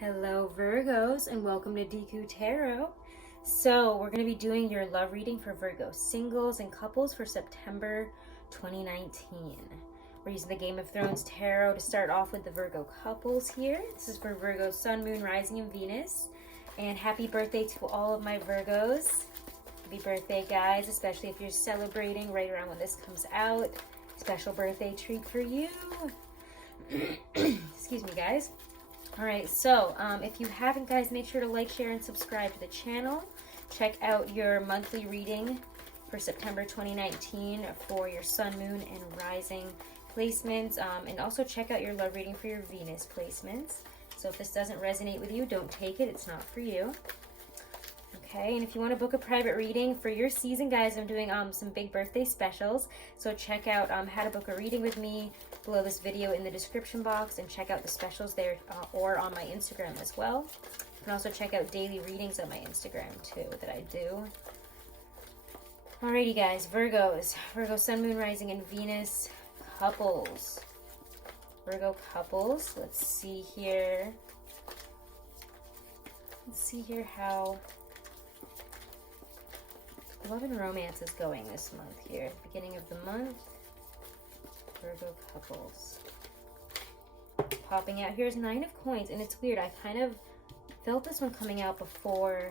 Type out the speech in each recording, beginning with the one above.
Hello Virgos and welcome to Deku Tarot. So we're going to be doing your love reading for Virgo singles and couples for September 2019. We're using the Game of Thrones Tarot to start off with the Virgo couples here. This is for Virgo, Sun, Moon, Rising, and Venus. And happy birthday to all of my Virgos. Happy birthday, guys, especially if you're celebrating right around when this comes out. Special birthday treat for you. Excuse me, guys. Alright, so if you haven't, guys, make sure to like, share, and subscribe to the channel. Check out your monthly reading for September 2019 for your Sun, Moon, and Rising placements. And also check out your love reading for your Venus placements. So if this doesn't resonate with you, don't take it. It's not for you. Okay, and if you want to book a private reading for your season, guys, I'm doing some big birthday specials. So check out how to book a reading with me below this video in the description box, and check out the specials there or on my Instagram as well. You can also check out daily readings on my Instagram too that I do. Alrighty, guys, Virgos, Virgo, Sun, Moon, Rising, and Venus couples. Virgo couples, let's see here. Let's see here how love and romance is going this month here. At the beginning of the month, Virgo couples. Popping out here is Nine of Coins, and it's weird. I kind of felt this one coming out before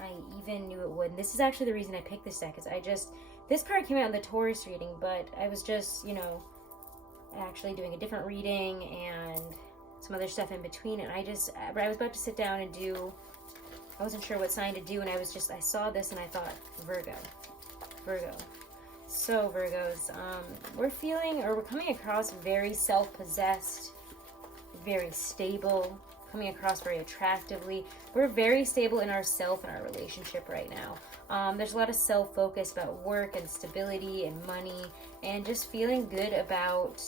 I even knew it would. And this is actually the reason I picked this deck. Is this card came out in the Taurus reading, but I was just, actually doing a different reading and some other stuff in between. And I was about to sit down and do. I wasn't sure what sign to do, and I saw this and I thought, Virgo. So Virgos, we're coming across very self-possessed, very stable, coming across very attractively. We're very stable in ourself and our relationship right now. There's a lot of self-focus about work and stability and money, and just feeling good about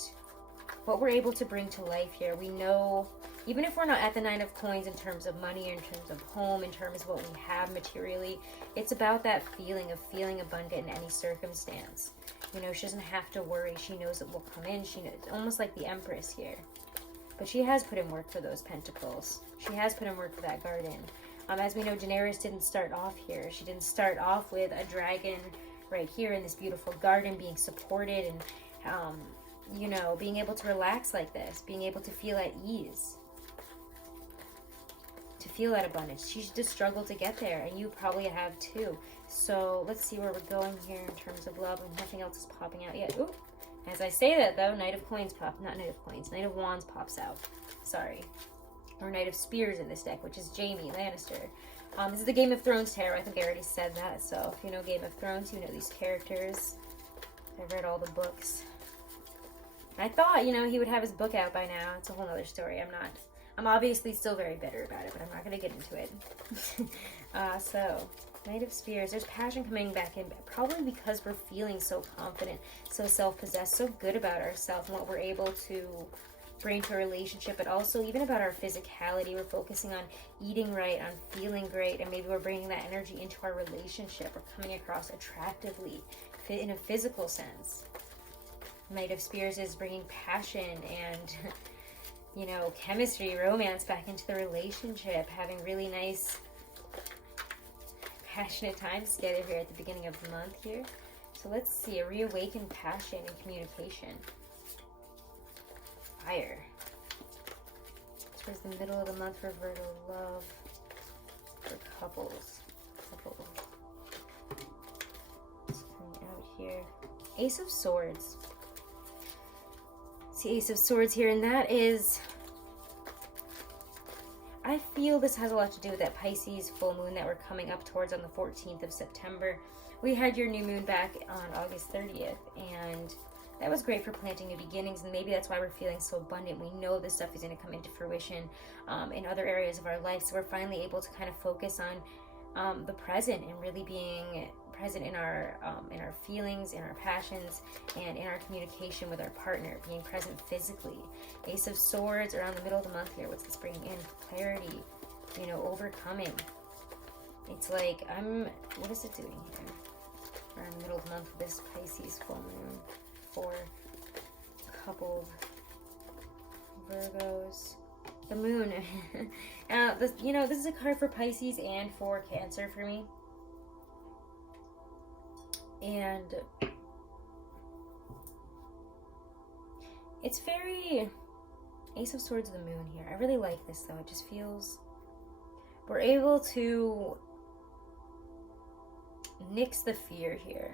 what we're able to bring to life here. We know, even if we're not at the Nine of Coins in terms of money, or in terms of home, in terms of what we have materially, it's about that feeling of feeling abundant in any circumstance. She doesn't have to worry. She knows it will come in. She knows, almost like the Empress here. But she has put in work for those pentacles. She has put in work for that garden. As we know, Daenerys didn't start off here. She didn't start off with a dragon right here in this beautiful garden being supported and, being able to relax like this, being able to feel at ease, to feel that abundance. She just struggled to get there, and you probably have too. So let's see where we're going here in terms of love, and nothing else is popping out yet. Ooh, as I say that though, Knight of Wands pops out. Sorry. Or Knight of Spears in this deck, which is Jaime Lannister. This is the Game of Thrones tarot. I think I already said that. So if you know Game of Thrones, you know these characters. I've read all the books. I thought, he would have his book out by now. It's a whole other story. I'm obviously still very bitter about it, but I'm not going to get into it. So, Knight of Spears. There's passion coming back in, probably because we're feeling so confident, so self-possessed, so good about ourselves and what we're able to bring to a relationship, but also even about our physicality. We're focusing on eating right, on feeling great, and maybe we're bringing that energy into our relationship. We're coming across attractively in a physical sense. Knight of Spears is bringing passion and chemistry, romance back into the relationship, having really nice, passionate times together here at the beginning of the month here. So let's see, a reawakened passion and communication. Fire. Towards the middle of the month for Virgo love, for couples. It's coming out here. Ace of Swords. See, Ace of Swords here, and that is, I feel this has a lot to do with that Pisces full moon that we're coming up towards on the 14th of September. We had your new moon back on August 30th, and that was great for planting new beginnings, and maybe that's why we're feeling so abundant. We know this stuff is going to come into fruition in other areas of our life, so we're finally able to kind of focus on the present and really being present in our feelings, in our passions, and in our communication with our partner, being present physically. Ace of Swords around the middle of the month here. What's this bringing in? Clarity, overcoming. It's like, what is it doing here? Around the middle of the month with this Pisces full moon for coupled Virgos. The moon. This is a card for Pisces and for Cancer for me. And it's very Ace of Swords, the moon here. I really like this though. It just feels we're able to nix the fear here.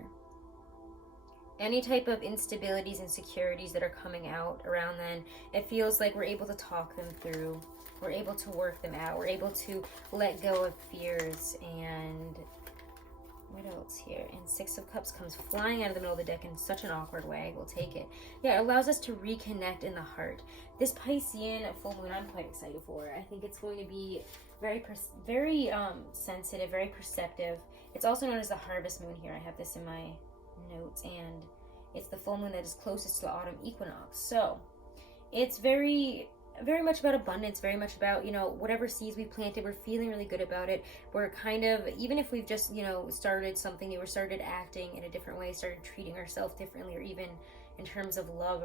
Any type of instabilities, insecurities that are coming out around then, it feels like we're able to talk them through. We're able to work them out. We're able to let go of fears. And what else here? And Six of Cups comes flying out of the middle of the deck in such an awkward way. We'll take it. Yeah, it allows us to reconnect in the heart. This Piscean full moon, I'm quite excited for. I think it's going to be very sensitive, very perceptive. It's also known as the harvest moon here. I have this in my notes, and it's the full moon that is closest to the autumn equinox. So it's very much about abundance, very much about, whatever seeds we planted, we're feeling really good about it. We're kind of, even if we've just, started something new or started acting in a different way, started treating ourselves differently, or even in terms of love,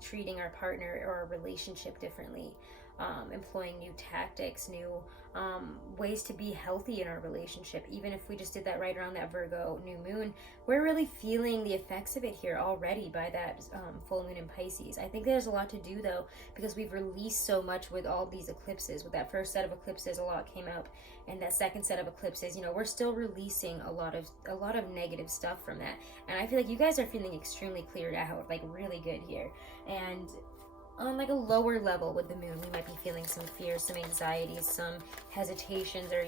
treating our partner or our relationship differently, employing new tactics, new ways to be healthy in our relationship. Even if we just did that right around that Virgo new moon, we're really feeling the effects of it here already by that full moon in Pisces. I think there's a lot to do though, because we've released so much with all these eclipses. With that first set of eclipses, a lot came out, and that second set of eclipses, we're still releasing a lot of negative stuff from that. And I feel like you guys are feeling extremely cleared out, like really good here. And on like a lower level with the moon, we might be feeling some fears, some anxieties, some hesitations, or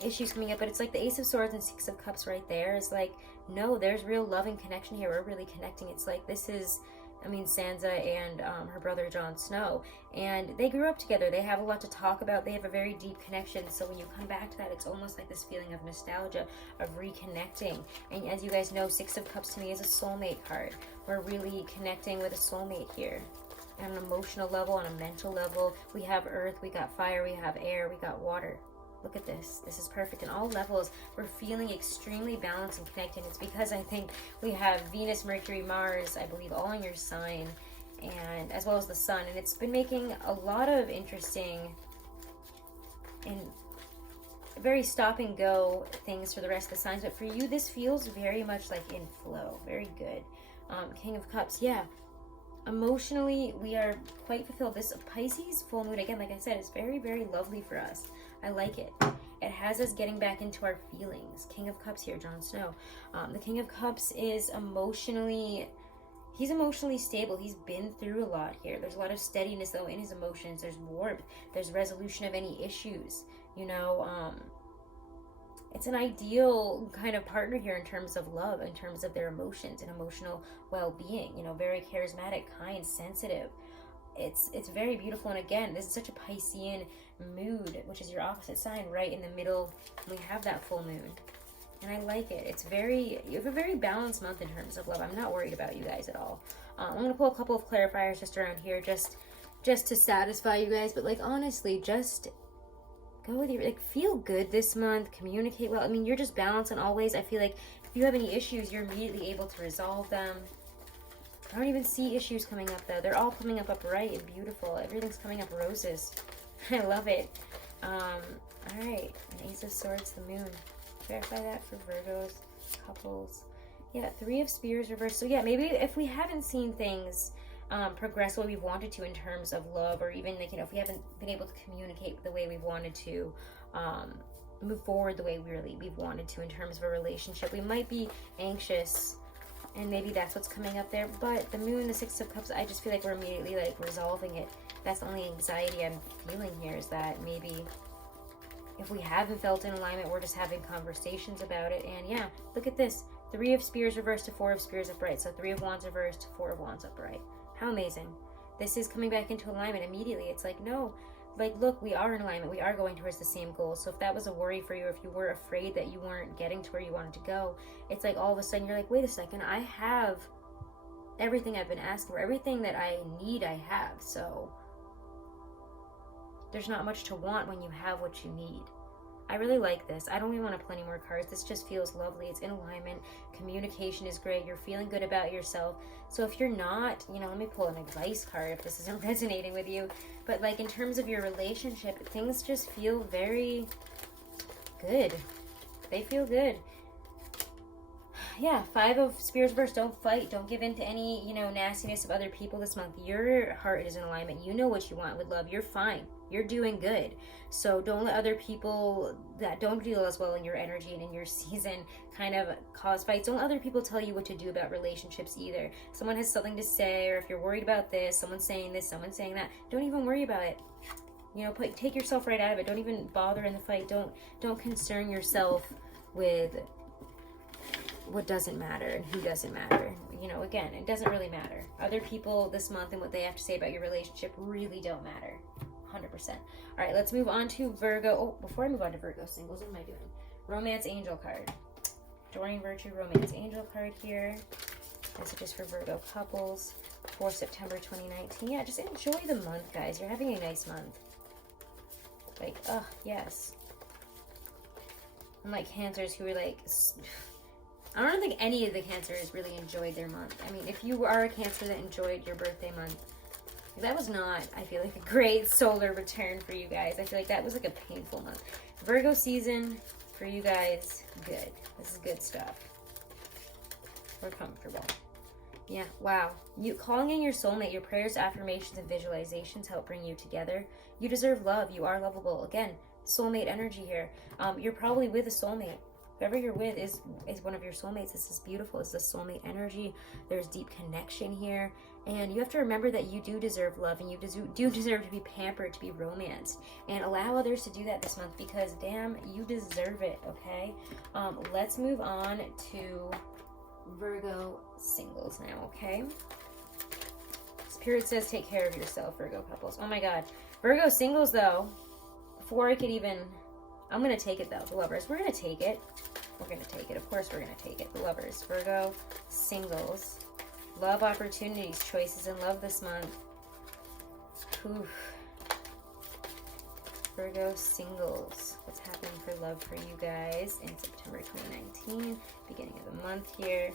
issues coming up. But it's like the Ace of Swords and Six of Cups right there is like, no, there's real love and connection here. We're really connecting. It's like this is, Sansa and her brother Jon Snow, and they grew up together. They have a lot to talk about. They have a very deep connection. So when you come back to that, it's almost like this feeling of nostalgia, of reconnecting. And as you guys know, Six of Cups to me is a soulmate card. We're really connecting with a soulmate here on an emotional level, on a mental level. We have earth, we got fire, we have air, we got water. Look at this. This is perfect. On all levels, we're feeling extremely balanced and connected. It's because I think we have Venus, Mercury, Mars, I believe, all in your sign, and as well as the sun. And it's been making a lot of interesting and very stop and go things for the rest of the signs. But for you, this feels very much like in flow. Very good. King of Cups. Yeah. Emotionally, we are quite fulfilled. This Pisces full moon, again, like I said, is very, very lovely for us. I like it. It has us getting back into our feelings. King of Cups here, Jon Snow. The King of Cups is emotionally stable. He's been through a lot here. There's a lot of steadiness, though, in his emotions. There's warmth. There's resolution of any issues. It's an ideal kind of partner here in terms of love, in terms of their emotions and emotional well-being. Very charismatic, kind, sensitive. It's very beautiful. And again, this is such a Piscean mood, which is your opposite sign, right in the middle. We have that full moon, and I like it. You have a very balanced month in terms of love. I'm not worried about you guys at all. I'm gonna pull a couple of clarifiers just around here, just to satisfy you guys. But honestly, just go with your, feel good this month, communicate well. You're just balanced in all ways. I feel like if you have any issues, you're immediately able to resolve them. I don't even see issues coming up, though. They're all coming up upright and beautiful. Everything's coming up roses. I love it. All right. An Ace of Swords, the moon. Verify that for Virgos, couples. Yeah, Three of Spears reversed. So yeah, maybe if we haven't seen things progress the way we've wanted to in terms of love, or even if we haven't been able to communicate the way we've wanted to, move forward the way we've wanted to in terms of a relationship, we might be anxious, and maybe that's what's coming up there. But the moon, the Six of Cups, I just feel like we're immediately resolving it. That's the only anxiety I'm feeling here, is that maybe if we haven't felt in alignment, we're just having conversations about it. And yeah, look at this. Three of Spears reversed to Four of Spears upright. So Three of Wands reversed to Four of Wands upright. How amazing. This is coming back into alignment immediately. It's like, no, look, we are in alignment. We are going towards the same goal. So if that was a worry for you, if you were afraid that you weren't getting to where you wanted to go, it's like all of a sudden you're like, wait a second, I have everything I've been asking for. Everything that I need, I have. So there's not much to want when you have what you need. I really like this. I don't even want to pull any more cards. This just feels lovely. It's in alignment. Communication is great. You're feeling good about yourself. So if you're not, you know, let me pull an advice card if this isn't resonating with you. But like in terms of your relationship, things just feel very good. They feel good. Yeah, 5 of Spears reverse. Don't fight. Don't give in to any, you know, nastiness of other people this month. Your heart is in alignment. You know what you want with love. You're fine. You're doing good. So don't let other people that don't deal as well in your energy and in your season kind of cause fights. Don't let other people tell you what to do about relationships either. Someone has something to say, or if you're worried about this, someone's saying this, someone's saying that, don't even worry about it. You know, take yourself right out of it. Don't even bother in the fight. Don't concern yourself with what doesn't matter and who doesn't matter. You know, again, it doesn't really matter. Other people this month and what they have to say about your relationship really don't matter. 100%. All right, let's move on to Virgo. Oh, before I move on to Virgo singles, what am I doing? Romance Angel card. Doreen Virtue Romance Angel card here. Messages for Virgo couples for September 2019. Yeah, just enjoy the month, guys. You're having a nice month. Like, oh, yes. Unlike Cancers who are like... I don't think any of the Cancers really enjoyed their month. I mean, if you are a Cancer that enjoyed your birthday month, that was not, I feel like, a great solar return for you guys. I feel like that was like a painful month. Virgo season for you guys, good. This is good stuff. We're comfortable. Yeah, wow. You calling in your soulmate, your prayers, affirmations, and visualizations help bring you together. You deserve love. You are lovable. Again, soulmate energy here. You're probably with a soulmate. Whoever you're with is one of your soulmates. This is beautiful. It's a soulmate energy. There's deep connection here. And you have to remember that you do deserve love, and you do deserve to be pampered, to be romanced. And allow others to do that this month, because damn, you deserve it, okay? Let's move on to Virgo singles now, okay? Spirit says take care of yourself, Virgo couples. Oh my God. Virgo singles, though, before I could even... I'm going to take it, though. The lovers. We're going to take it. We're going to take it. Of course we're going to take it. The lovers. Virgo singles. Love opportunities. Choices in love this month. Oof. Virgo singles. What's happening for love for you guys in September 2019? Beginning of the month here.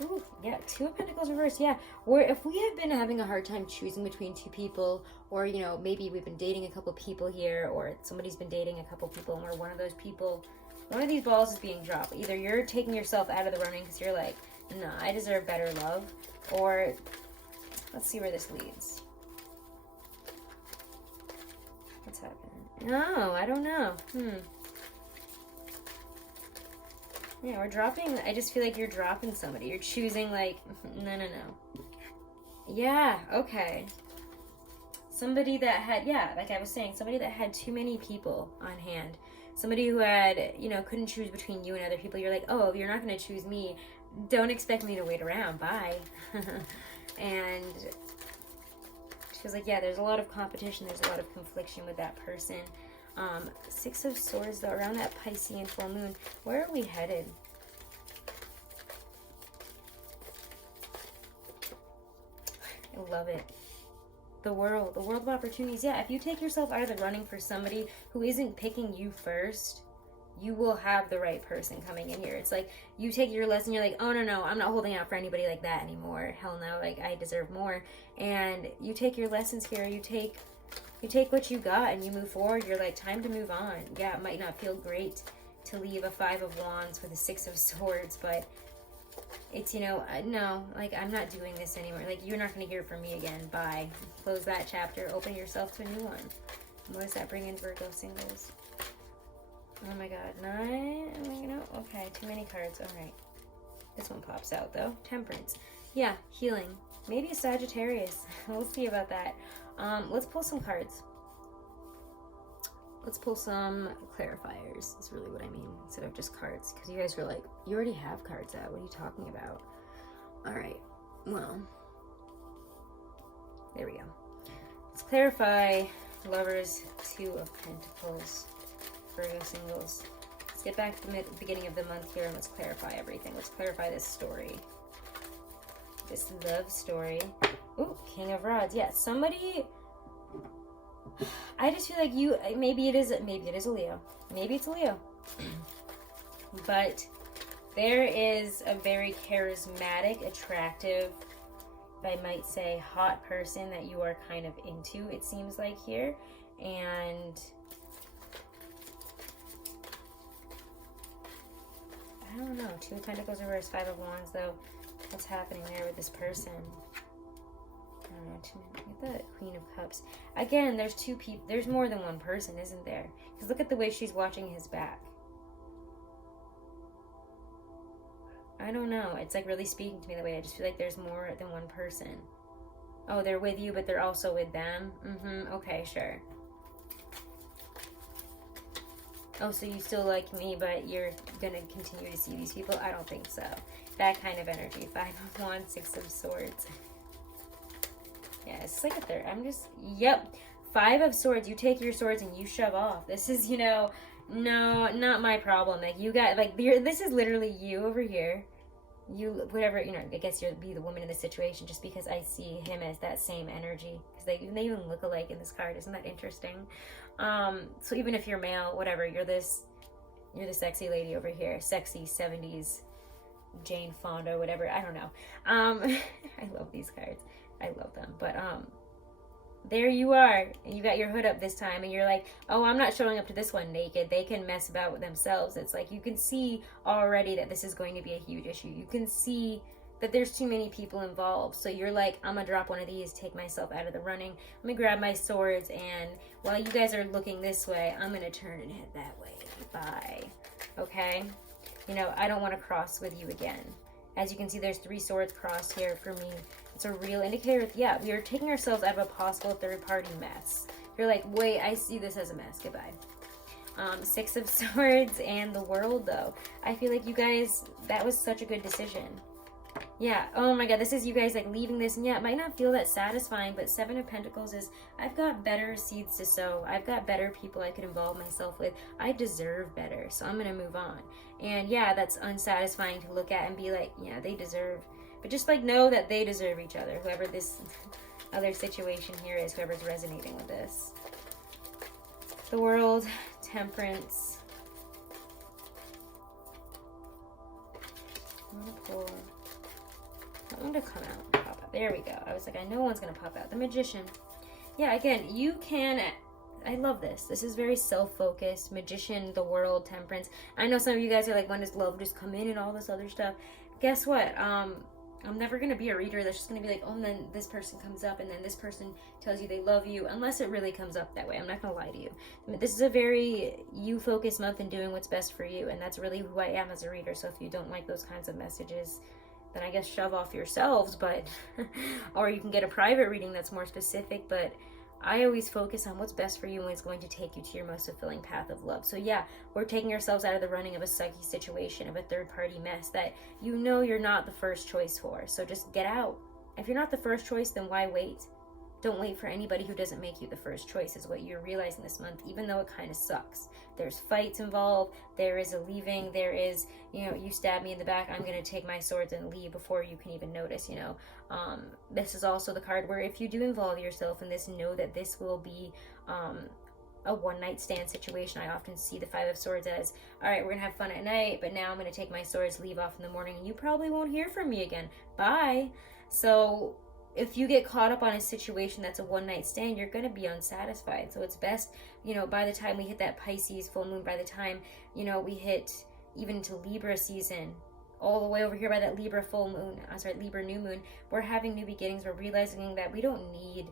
Ooh, yeah, 2 of Pentacles reversed. Yeah, or if we have been having a hard time choosing between 2 people, or, you know, maybe we've been dating a couple people here, or somebody's been dating a couple people and we're one of those people, one of these balls is being dropped. Either you're taking yourself out of the running because you're like, nah, I deserve better love, or let's see where this leads. What's happening? No, I don't know. Yeah, we're dropping, I just feel like you're dropping somebody. You're choosing like, no. Yeah, okay. Somebody that had, yeah, like I was saying, somebody that had too many people on hand. Somebody who had, you know, couldn't choose between you and other people. You're like, oh, you're not going to choose me. Don't expect me to wait around. Bye. And she was like, yeah, there's a lot of competition. There's a lot of confliction with that person. 6 of Swords, though, around that Piscean full moon. Where are we headed? I love it. The world of opportunities. Yeah, if you take yourself out of the running for somebody who isn't picking you first, you will have the right person coming in here. It's like you take your lesson, you're like, oh no, I'm not holding out for anybody like that anymore. Hell no, like I deserve more. And you take your lessons here, you take what you got and you move forward. You're like, time to move on. Yeah, it might not feel great to leave a 5 of Wands with a 6 of Swords, but it's, you know, no, like, I'm not doing this anymore. Like, you're not going to hear from me again. Bye. Close that chapter. Open yourself to a new one. What does that bring in Virgo singles? Oh my God. 9? No. Okay, too many cards. All right. This one pops out, though. Temperance. Yeah, healing. Maybe a Sagittarius. We'll see about that. Let's pull some cards. Let's pull some clarifiers, is really what I mean, instead of just cards. Because you guys were like, you already have cards out. What are you talking about? All right. Well, there we go. Let's clarify lovers, 2 of Pentacles, Virgo singles. Let's get back to the beginning of the month here and let's clarify everything. Let's clarify this story. This love story. Ooh, King of Rods. Yeah, somebody... I just feel like maybe it is a Leo. Maybe it's a Leo. But there is a very charismatic, attractive, I might say hot person that you are kind of into, it seems like here. And I don't know, 2 of Pentacles reversed, 5 of Wands though. What's happening there with this person? I don't know, look at the Queen of Cups. Again, there's 2 people, there's more than one person, isn't there? Because look at the way she's watching his back. I don't know. It's like really speaking to me the way I just feel like there's more than one person. Oh, they're with you, but they're also with them. Okay, sure. Oh, so you still like me, but you're gonna continue to see these people? I don't think so. That kind of energy. 5 of Wands, 6 of Swords. Yeah, it's like a third. Yep. 5 of Swords. You take your swords and you shove off. This is, no, not my problem. Like, you got, like, this is literally you over here. You, whatever, I guess you'll be the woman in the situation just because I see him as that same energy. Because they even look alike in this card. Isn't that interesting? So even if you're male, whatever, you're the sexy lady over here. Sexy 70s Jane Fonda, whatever. I don't know. I love these cards. I love them. But, there you are, and you got your hood up this time, and you're like, oh, I'm not showing up to this one naked. They can mess about with themselves. It's like you can see already that this is going to be a huge issue. You can see that there's too many people involved. So you're like, I'm gonna drop one of these, take myself out of the running. Let me grab my swords, and while you guys are looking this way, I'm gonna turn and head that way. Bye. Okay? I don't want to cross with you again. As you can see, there's 3 swords crossed here for me. It's a real indicator. Yeah, we are taking ourselves out of a possible third-party mess. You're like, wait, I see this as a mess. Goodbye. 6 of Swords and the World, though. I feel like you guys, that was such a good decision. Yeah, oh my god, this is you guys like leaving this, and yeah, it might not feel that satisfying, but 7 of Pentacles is, I've got better seeds to sow. I've got better people I could involve myself with. I deserve better, so I'm gonna move on. And yeah, that's unsatisfying to look at and be like, yeah, they deserve, but just like know that they deserve each other, whoever this other situation here is, whoever's resonating with this. The World, Temperance. I'm gonna pull, I want to come out, pop out. There we go. I was like, I know one's gonna pop out. The Magician. Yeah, again, you can, I love this. This is very self-focused. Magician, the World, Temperance. I know some of you guys are like, when does love just come in and all this other stuff? Guess what? I'm never going to be a reader that's just going to be like, oh, and then this person comes up and then this person tells you they love you, unless it really comes up that way. I'm not going to lie to you. This is a very you-focused month and doing what's best for you, and that's really who I am as a reader. So if you don't like those kinds of messages, then I guess shove off yourselves, but or you can get a private reading that's more specific, but I always focus on what's best for you and what's going to take you to your most fulfilling path of love. So yeah, we're taking ourselves out of the running of a sucky situation, of a third-party mess that you know you're not the first choice for. So just get out. If you're not the first choice, then why wait? Don't wait for anybody who doesn't make you the first choice, is what you're realizing this month, even though it kind of sucks. There's fights involved, there is a leaving, there is, you stab me in the back, I'm going to take my swords and leave before you can even notice, This is also the card where if you do involve yourself in this, know that this will be a one-night stand situation. I often see the 5 of Swords as, all right, we're going to have fun at night, but now I'm going to take my swords, leave off in the morning, and you probably won't hear from me again. Bye. So if you get caught up on a situation that's a one-night stand, you're going to be unsatisfied. So it's best, by the time we hit that Pisces full moon, by the time, we hit even into Libra season, all the way over here by that Libra full moon, Libra new moon, we're having new beginnings. We're realizing that we don't need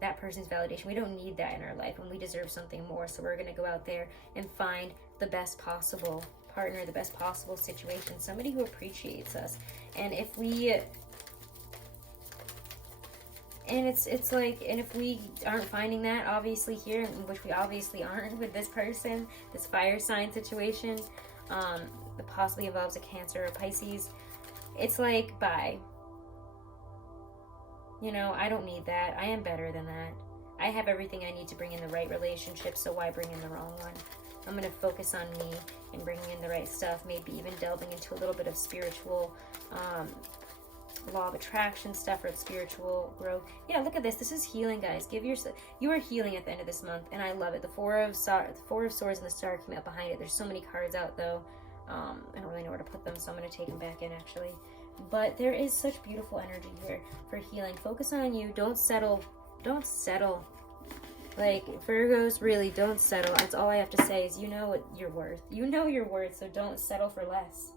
that person's validation. We don't need that in our life, and we deserve something more. So we're going to go out there and find the best possible partner, the best possible situation, somebody who appreciates us. And if we... And it's like, and if we aren't finding that, obviously here, which we obviously aren't with this person, this fire sign situation, that possibly involves a Cancer or Pisces, it's like, bye. I don't need that. I am better than that. I have everything I need to bring in the right relationship, so why bring in the wrong one? I'm going to focus on me and bringing in the right stuff, maybe even delving into a little bit of spiritual law of attraction stuff, or it's spiritual growth. Yeah, look at this. This is healing, guys. You are healing at the end of this month, and I love it. The Four of Swords and the Star came out behind it. There's so many cards out, though. I don't really know where to put them, so I'm going to take them back in, actually. But there is such beautiful energy here for healing. Focus on you. Don't settle. Don't settle. Like, Virgos, really, don't settle. That's all I have to say is you know what you're worth. You know your worth, so don't settle for less.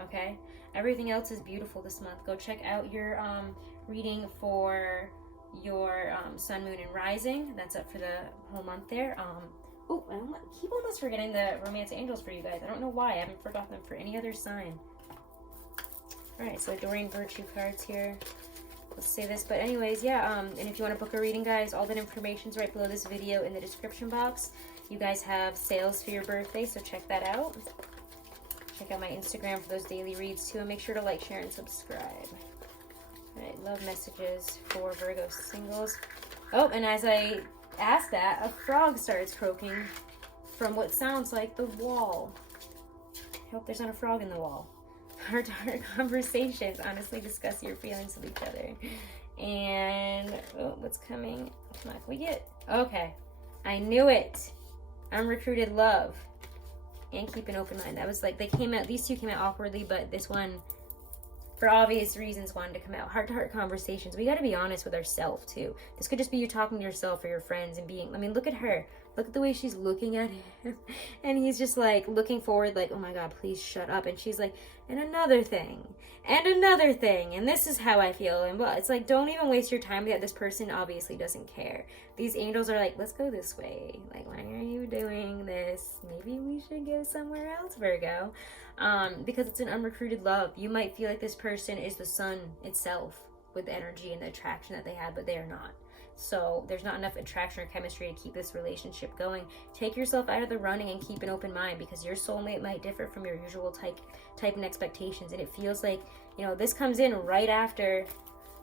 Okay? Everything else is beautiful this month. Go check out your reading for your sun, moon, and rising. That's up for the whole month there. Oh, I keep almost forgetting the romance angels for you guys. I don't know why. I haven't forgotten them for any other sign. Alright, so Doreen Virtue cards here. Let's say this, but anyways, yeah, and if you want to book a reading, guys, all that information's right below this video in the description box. You guys have sales for your birthday, so check that out. Check out my Instagram for those daily reads too, and make sure to like, share, and subscribe. Alright, love messages for Virgo singles. Oh, and as I asked that, a frog starts croaking from what sounds like the wall. I hope there's not a frog in the wall. Heart-to-heart conversations. Honestly, discuss your feelings with each other. And oh, what's coming? Come on, can we get? Okay, I knew it. Unrecruited love and keep an open mind. That was like they came out. These two came out awkwardly, but this one, for obvious reasons, wanted to come out. Heart-to-heart conversations. We got to be honest with ourselves too. This could just be you talking to yourself or your friends and being. I mean, look at her. Look at the way she's looking at him. And he's just like looking forward like, oh my God, please shut up. And she's like, and another thing. And another thing. And this is how I feel. And well, it's like, don't even waste your time with that. This person obviously doesn't care. These angels are like, let's go this way. Like, why are you doing this? Maybe we should go somewhere else, Virgo. Because it's an unrecruited love. You might feel like this person is the sun itself with the energy and the attraction that they have, but they are not. So there's not enough attraction or chemistry to keep this relationship going. Take yourself out of the running and keep an open mind, because your soulmate might differ from your usual type and expectations. And it feels like, you know, this comes in right after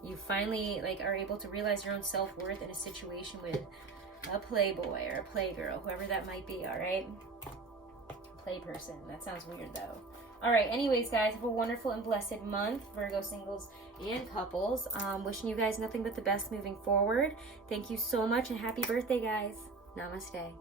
you finally like are able to realize your own self-worth in a situation with a playboy or a playgirl, whoever that might be. All right, play person. That sounds weird though. All right, anyways, guys, have a wonderful and blessed month, Virgo singles and couples. Wishing you guys nothing but the best moving forward. Thank you so much, and happy birthday, guys. Namaste.